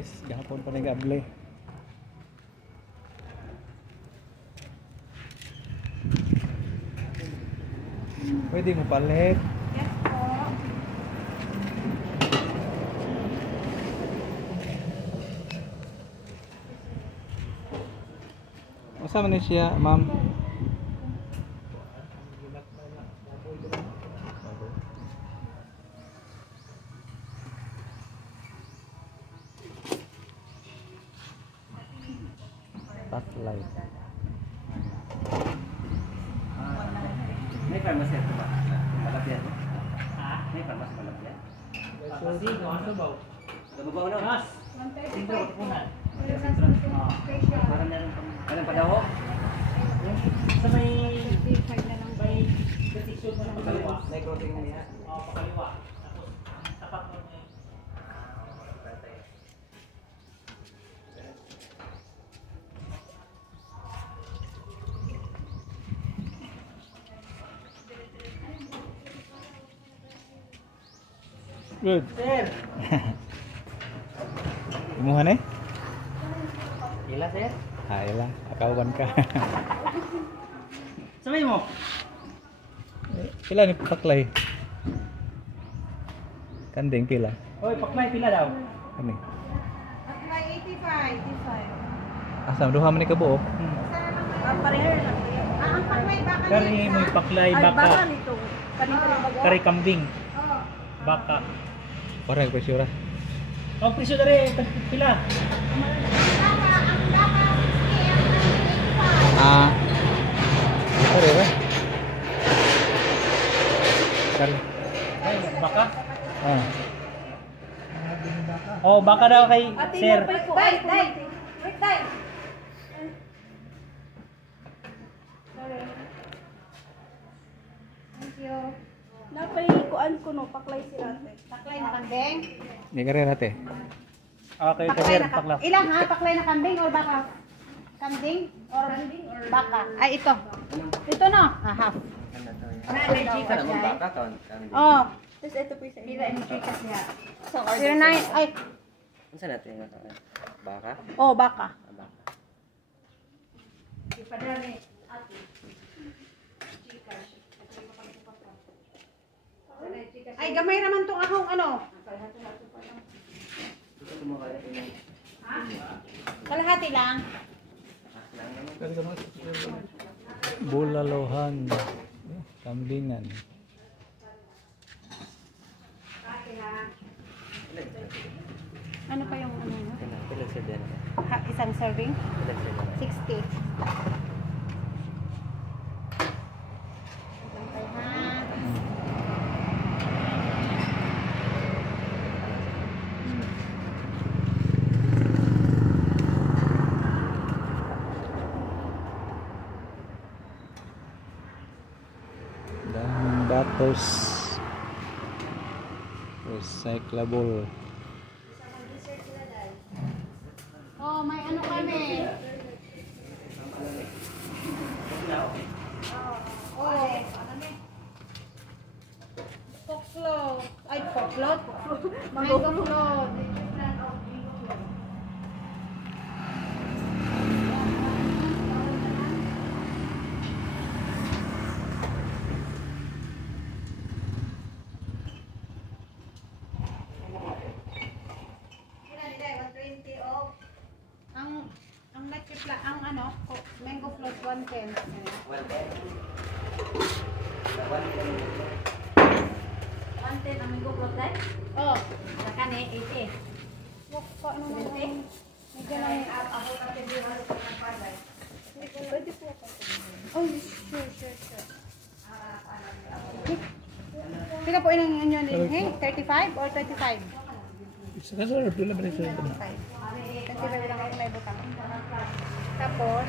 guys, gahapon pa nag-able. Pwede mo palit. Yes po. Asa man ni siya, ma'am? Patlay. May farmasi ito ba? Malapyan mo? Ha? May farmasi malapyan? Kasi kung ano ba? Gababaw na? Mas! 135 Sintro po. kutunan. Facial. Parang meron pang... Anong padaho? Sa may... 35 na lang. May petition mo ng pakaliwa. May crossing na niya. Oo, pakaliwa. Tapos, ang tapat mo niya. Good. Sir! Imuha na eh? Ila, sir? Hay lang, akawan ka. Sabay mo? Pila ni paklay? Kanding pila? Hoy, pakmay pila daw. Ani? At may 85. Asa duha man ni kabuok? Pareher lang. Ang pagmay baka Kari mo paklay baka. nito. Kanina baga. Kari kambing. Oo. Baka. Para ko sura. Ang presyo dari pila. Ah. Pare ba? Kari. Ay, baka. Ah. Oh, baka daw kay sir. Day. Sorry. Thank you. Napay kuan ko no, paklay sila ate. Paklay na kambing. Ni kare rate. Okay, Paklay sir, na pakla. Ilang ha? Paklay na kambing or baka? Kambing or baka? Ay, ito. Ito no? Ah, half. Ano mo baka ka? Oh. Tapos ito po sa Pila ni chikas niya. So, 09. Ay. Ano sa natin yung baka? Oh, baka. Baka. Ay, gamay naman tong akong ano. Kalahati lang. Bulalohan. Kambingan. Ano pa yung ano? No? Pila sa din. Isang serving? Pila sa din. 60. Bantay ha. Daming batos. Recyclable. Oh, may ano kami. Oh. Poklot. Ay, poklot. Mango float. Ang nagtipla, ang ano, mango float 110. Well, then. 110 ang mango float dahil? Oh. Saka na 80. Wak pa naman. 20? May ganun. Ako natin di halos ko nagpagay. Pwede po ako. Oh, sure. Pila po inang inyo ni 35 or 25? Isa ka sa pila ba ni 25. 25 lang yung may butang. Tapos,